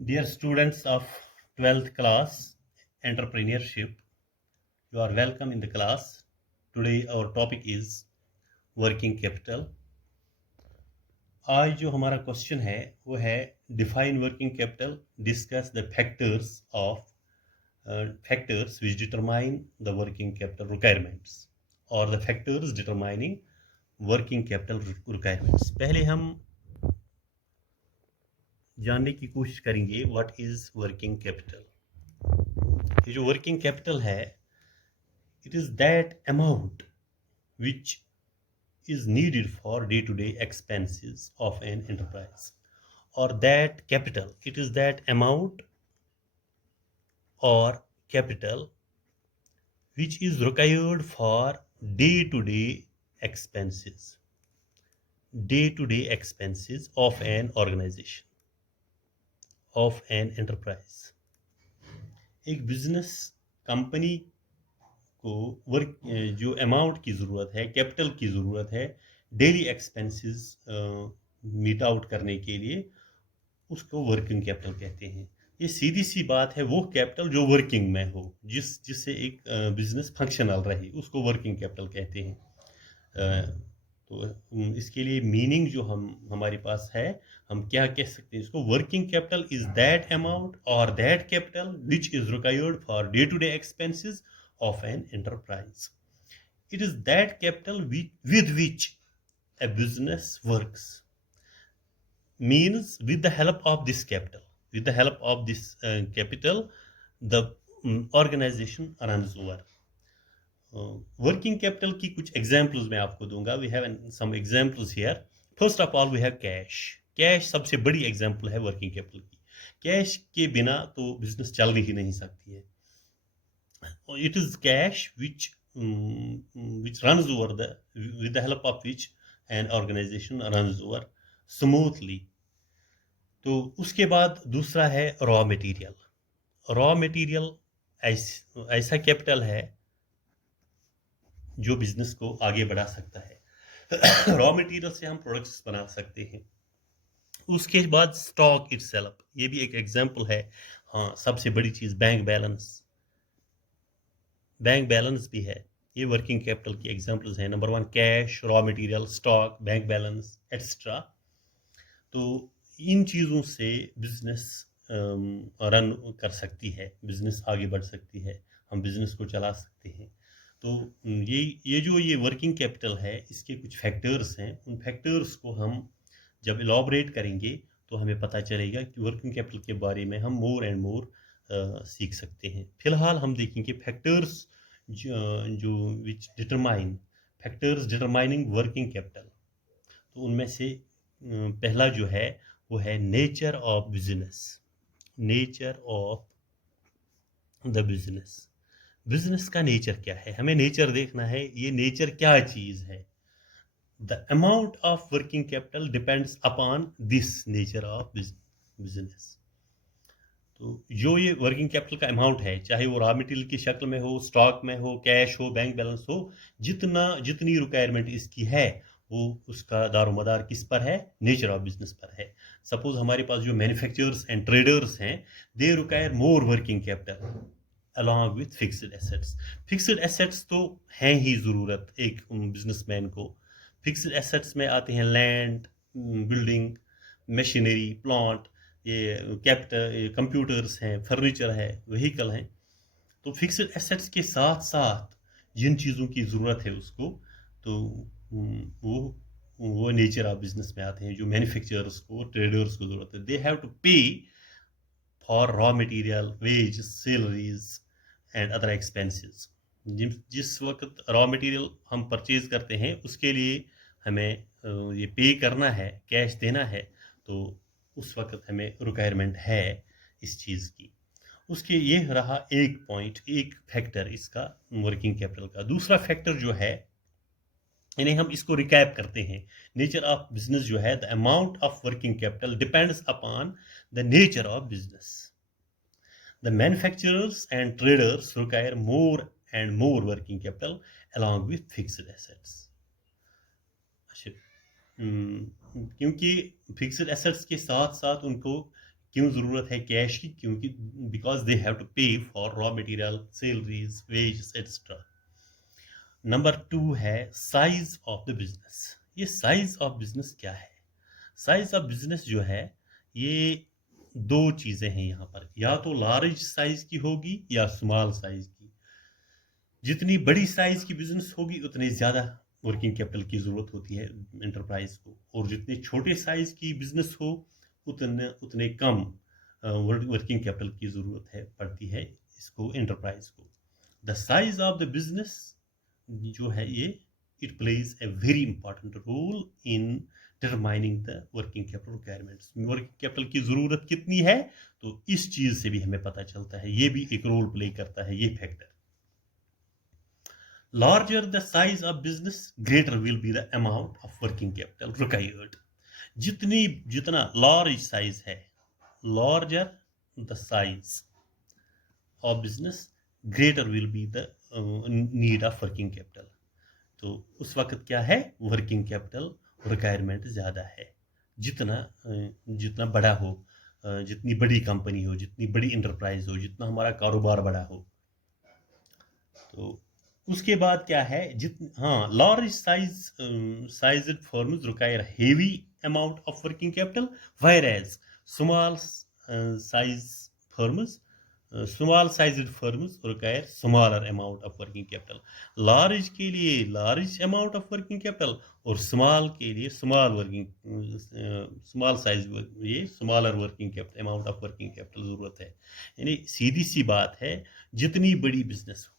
Dear students of 12th class entrepreneurship, you are welcome in the class. Today our topic is working capital. आज जो हमारा question है वो है define working capital, discuss the factors which determine the working capital requirements or the factors determining working capital requirements. पहले हम जानने की कोशिश करेंगे व्हाट इज वर्किंग कैपिटल। ये जो वर्किंग कैपिटल है, it is that amount which is needed for day-to-day expenses of an enterprise, or that capital, it is that amount or capital which is required for day-to-day expenses day-to-day expenses of an organization, of an enterprise. एक business company को work जो amount की ज़रूरत है, capital की ज़रूरत है daily expenses meet out करने के लिए, उसको वर्किंग कैपिटल कहते हैं। ये सीधी सी बात है, वो कैपिटल जो वर्किंग में हो, जिससे एक बिजनेस फंक्शनल रहे, उसको वर्किंग कैपिटल कहते हैं। तो इसके लिए मीनिंग जो हमारे पास है, हम क्या कह सकते हैं इसको, working capital is that amount और that capital which is required for day to day expenses of an enterprise. It is that capital with which a business works. Means with the help of this capital, the organization runs over. Working capital की कुछ examples मैं आपको दूंगा. We have some examples here. First of all, we have cash. Cash सबसे बड़ी example है working capital की. Cash के बिना तो business चल ही नहीं सकती है. It is cash which runs over with the help of which an organization runs over smoothly. तो उसके बाद दूसरा है रॉ मटेरियल. रॉ मटेरियल ऐसा कैपिटल है जो बिजनेस को आगे बढ़ा सकता है. रॉ मटेरियल से हम प्रोडक्ट्स बना सकते हैं. उसके बाद स्टॉक इटसेल्फ, ये भी एक एग्जांपल है. हाँ, सबसे बड़ी चीज बैंक बैलेंस भी है. ये वर्किंग कैपिटल की एग्जांपल्स हैं. Number 1 cash, raw material, stock, bank balance extra. तो इन चीज़ों से बिजनेस रन कर सकती है, बिजनेस आगे बढ़ सकती है, हम बिजनेस को चला सकते हैं. तो ये वर्किंग कैपिटल है, इसके कुछ फैक्टर्स हैं. उन फैक्टर्स को हम जब इलॉबरेट करेंगे तो हमें पता चलेगा कि वर्किंग कैपिटल के बारे में हम मोर एंड मोर सीख सकते हैं. फिलहाल हम देखेंगे फैक्टर्स जो विच determine factors determining working capital. तो उनमें से पहला जो है वो है nature of business. Nature of the business. Business का नेचर क्या है, हमें नेचर देखना है. ये नेचर क्या चीज है. The amount of working capital depends upon this nature of business. तो जो ये वर्किंग कैपिटल का अमाउंट है, चाहे वो रॉ मटेरियल की शक्ल में हो, स्टॉक में हो, कैश हो, बैंक बैलेंस हो, जितनी रिक्वायरमेंट इसकी है, वो उसका दारोमदार किस पर है, नेचर ऑफ बिजनेस पर है. सपोज हमारे पास जो मैन्युफैक्चरर्स एंड ट्रेडर्स हैं, they require more working capital along with fixed assets. Fixed assets तो हैं ही ज़रूरत एक बिजनेसमैन को. फिक्स्ड एसेट्स में आते हैं लैंड, बिल्डिंग, मशीनरी, प्लांट, ये कैपिटल, कंप्यूटर्स हैं, फर्नीचर है, व्हीकल हैं. तो फिक्स्ड एसेट्स के साथ साथ जिन चीज़ों की ज़रूरत है उसको, तो वो नेचर ऑफ बिजनेस में आते हैं. जो मैन्युफैक्चरर्स को, ट्रेडर्स को ज़रूरत है, they have to pay for raw material, wages, salaries and other expenses. जिस वक्त रॉ मटेरियल हम परचेज करते हैं, उसके लिए हमें ये पे करना है, कैश देना है, तो उस वक्त हमें रिक्वायरमेंट है इस चीज़ की. उसके ये रहा एक पॉइंट, एक फैक्टर इसका वर्किंग कैपिटल का. दूसरा फैक्टर जो है, यानी हम इसको रिकैप करते हैं. नेचर ऑफ बिजनेस जो है, the amount of working capital depends upon the nature of business. The manufacturers and traders require more and more working capital along with fixed assets. अच्छा, क्योंकि फिक्स्ड एसेट्स के साथ साथ उनको क्यों ज़रूरत है कैश की? क्योंकि because they have to pay for raw material, salaries, wages etcetera. Number 2 है साइज ऑफ द बिजनेस। ये साइज ऑफ बिजनेस क्या है? साइज ऑफ बिजनेस जो है, ये दो चीज़ें हैं यहाँ पर, या तो लार्ज साइज की होगी या स्मॉल साइज की। जितनी बड़ी साइज की बिजनेस होगी उतने ज़्यादा वर्किंग कैपिटल की ज़रूरत होती है एंटरप्राइज को, और जितने छोटे साइज की बिजनेस हो उतने उतने कम वर्किंग कैपिटल की ज़रूरत है पड़ती है इसको, एंटरप्राइज को। The size of the business जो है ये, it plays a very important role in determining the working capital requirements. Working capital की ज़रूरत कितनी है, तो इस चीज़ से भी हमें पता चलता है, ये भी एक रोल प्ले करता है ये factor. Larger the size of business, greater will be the amount of working capital required. जितना large size है, larger the size of business, greater will be the need of working capital. तो उस वक्त क्या है, वर्किंग कैपिटल रिक्वायरमेंट ज़्यादा है। जितना बड़ा हो, जितनी बड़ी कंपनी हो, जितनी बड़ी इंटरप्राइज हो, जितना हमारा कारोबार बड़ा हो। तो उसके बाद क्या है, large sized firms require heavy amount of working capital, whereas small sized firms require smaller amount of working capital. Large के लिए large amount of working capital, और स्मॉल के लिए स्मॉल साइज, ये smaller working capital, amount of working capital ज़रूरत है। यानी सीधी सी बात है, जितनी बड़ी बिजनेस हो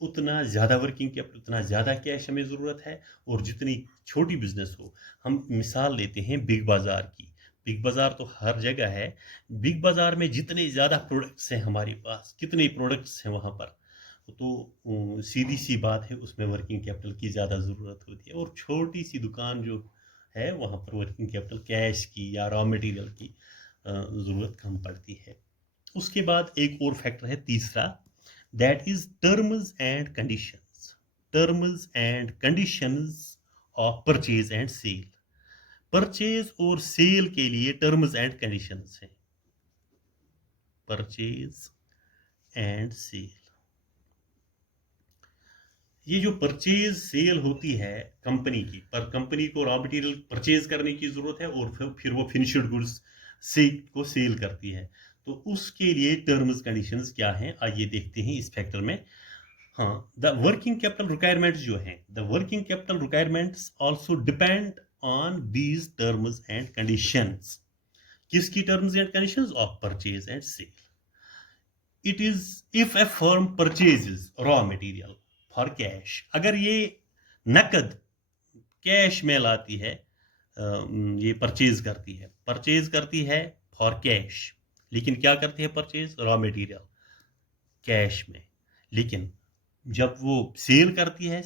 उतना ज़्यादा वर्किंग कैपिटल, उतना ज़्यादा कैश हमें ज़रूरत है। और जितनी छोटी बिजनेस हो, हम मिसाल लेते हैं बिग बाज़ार की। बिग बाज़ार तो हर जगह है। बिग बाज़ार में जितने ज़्यादा प्रोडक्ट्स हैं हमारे पास, कितने प्रोडक्ट्स हैं वहाँ पर, तो सीधी सी बात है, उसमें वर्किंग कैपिटल की ज़्यादा ज़रूरत होती है। और छोटी सी दुकान जो है, वहाँ पर वर्किंग कैपिटल कैश की या रॉ मटेरियल की ज़रूरत कम पड़ती है। उसके बाद एक और फैक्टर है तीसरा, that is terms and conditions of purchase and sale। Purchase और सेल के लिए टर्म्स एंड कंडीशंस हैं। परचेज एंड सेल, ये जो परचेज सेल होती है कंपनी की, पर कंपनी को रॉ मटेरियल परचेज करने की जरूरत है और फिर वो फिनिश्ड गुड्स को सेल करती है। तो उसके लिए टर्म्स कंडीशंस क्या हैं, आइए देखते हैं इस फैक्टर में। हाँ, द वर्किंग कैपिटल रिक्वायरमेंट्स जो हैं, the working capital requirements also depend on these terms and conditions. किसकी terms and conditions? Of purchase and sale. It is if a firm purchases raw material for cash, अगर ये नकद cash में लाती है, ये परचेज करती है फॉर कैश, लेकिन क्या करती है परचेज? रॉ मटेरियल कैश में। लेकिन जब वो सेल करती है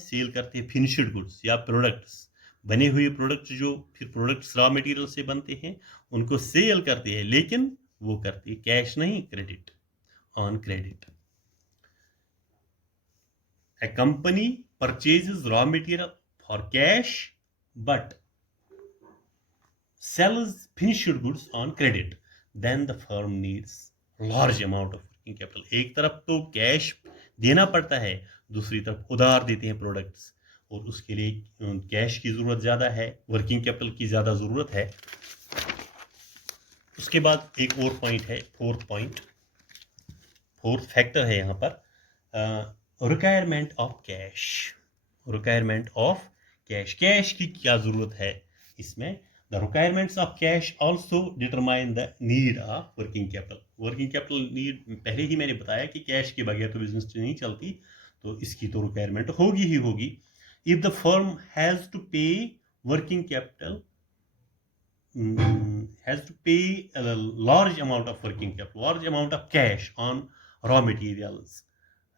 फिनिश्ड गुड्स या प्रोडक्ट्स, बने हुए प्रोडक्ट्स, जो फिर प्रोडक्ट्स रॉ मटेरियल से बनते हैं, उनको सेल करती है, लेकिन वो करती है कैश नहीं, credit, on credit. A company purchases raw material for cash but sells finished goods on credit, then the firm needs large amount of working capital। एक तरफ तो कैश देना पड़ता है, दूसरी तरफ उधार देते हैं प्रोडक्ट्स, और उसके लिए कैश की ज़रूरत ज़्यादा है, वर्किंग कैपिटल की ज़्यादा ज़रूरत है। उसके बाद एक और पॉइंट है, फोर्थ फैक्टर है यहाँ पर, रिक्वायरमेंट ऑफ कैश। कैश की क्या ज़रूरत है इसमें? The requirements of cash also determine the need of working capital. Working capital need, पहले ही मैंने बताया कि कैश के बगैर तो बिजनेस नहीं चलती, तो इसकी तो रिक्वायरमेंट होगी ही होगी। If the firm has to pay working capital, has to pay a large amount of working capital, large amount of cash on raw materials,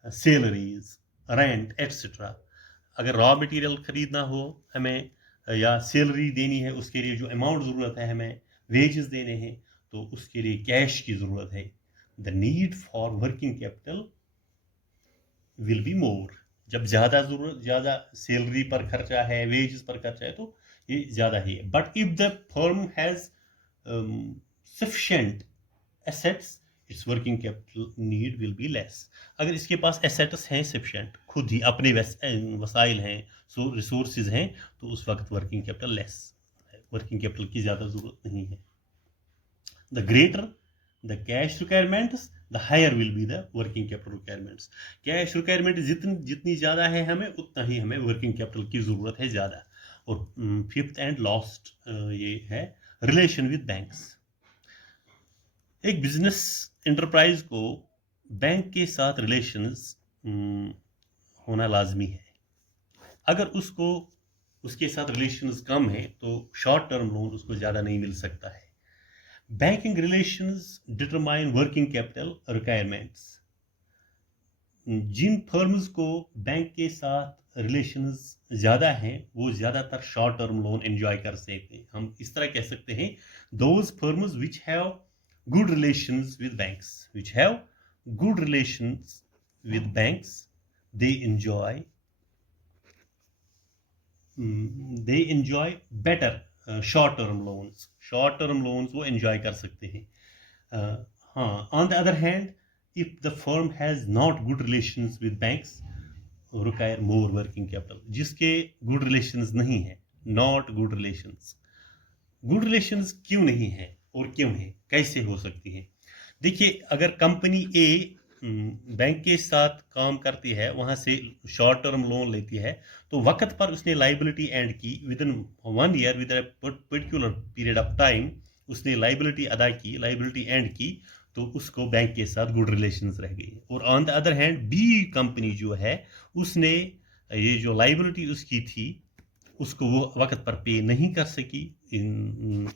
salaries, rent, etc। अगर रॉ मटेरियल खरीदना हो हमें, या सैलरी देनी है, उसके लिए जो अमाउंट ज़रूरत है, हमें वेजेस देने हैं, तो उसके लिए कैश की ज़रूरत है। The need for working capital will be more. जब ज़्यादा सैलरी पर खर्चा है, वेजेस पर खर्चा है, तो ये ज़्यादा ही है। But if the firm has sufficient assets, its working capital need will be less. अगर इसके पास assets हैं sufficient, खुद ही अपने वसाइल हैं, सो रिसोर्सेज हैं, तो उस वक्त वर्किंग कैपिटल लेस है, वर्किंग कैपिटल की ज़्यादा ज़रूरत नहीं है. The greater the cash requirements, the higher will be the working capital requirements. Cash requirement जितनी ज़्यादा है हमें, उतना ही हमें वर्किंग कैपिटल की ज़रूरत है ज़्यादा. और फिफ्थ एंड लास्ट ये है रिलेशन विद बैंक्स. एक बिजनेस एंटरप्राइज को बैंक के साथ रिलेशंस होना लाजमी है. अगर उसके साथ रिलेशंस कम है तो शॉर्ट टर्म लोन उसको ज़्यादा नहीं मिल सकता है. Banking relations determine working capital requirements. जिन फर्म्स को बैंक के साथ रिलेशंस ज़्यादा हैं वो ज़्यादातर शॉर्ट टर्म लोन एंजॉय कर सकते हैं. हम इस तरह कह सकते हैं, those firms which have good relations with banks, which have good relations with banks, they enjoy better short term loans. Short term loans वो enjoy कर सकते हैं. हाँ, on the other hand, if the firm has not good relations with banks, require more working capital. जिसके good relations नहीं है, not good relations. Good relations क्यों नहीं है और क्यों है, कैसे हो सकती है? देखिए, अगर कंपनी ए बैंक के साथ काम करती है, वहाँ से शॉर्ट टर्म लोन लेती है, तो वक्त पर उसने लाइबिलिटी एंड की, with in 1 year, with a particular period of time उसने लाइबिलिटी अदा की, लाइबिलिटी एंड की, तो उसको बैंक के साथ गुड रिलेशंस रह गई. और on the other hand B company जो है, उसने ये जो लाइबिलिटी उसकी थी उसको वो वक्त पर पे नहीं कर सकी.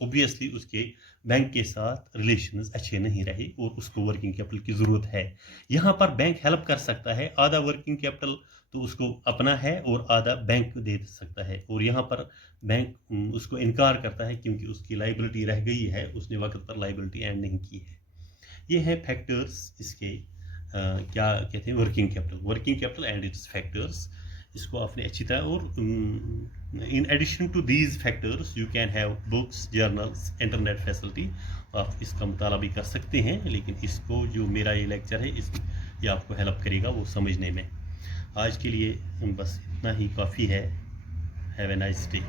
ऑब्वियसली उसके बैंक के साथ रिलेशंस अच्छे नहीं रहे और उसको वर्किंग कैपिटल की ज़रूरत है. यहाँ पर बैंक हेल्प कर सकता है. आधा वर्किंग कैपिटल तो उसको अपना है और आधा बैंक दे सकता है. और यहाँ पर बैंक उसको इनकार करता है क्योंकि उसकी लाइबिलिटी रह गई है, उसने वक्त पर लाइबिलिटी एंड नहीं की है. ये है फैक्टर्स इसके क्या कहते हैं, working capital and its factors. इसको आपने अच्छी तरह, और in addition to these factors you can have books, journals, internet facility. आप इसका मुताला भी कर सकते हैं, लेकिन इसको जो मेरा ये लेक्चर है ये आपको हेल्प करेगा वो समझने में. आज के लिए बस इतना ही काफ़ी है. Have a nice day.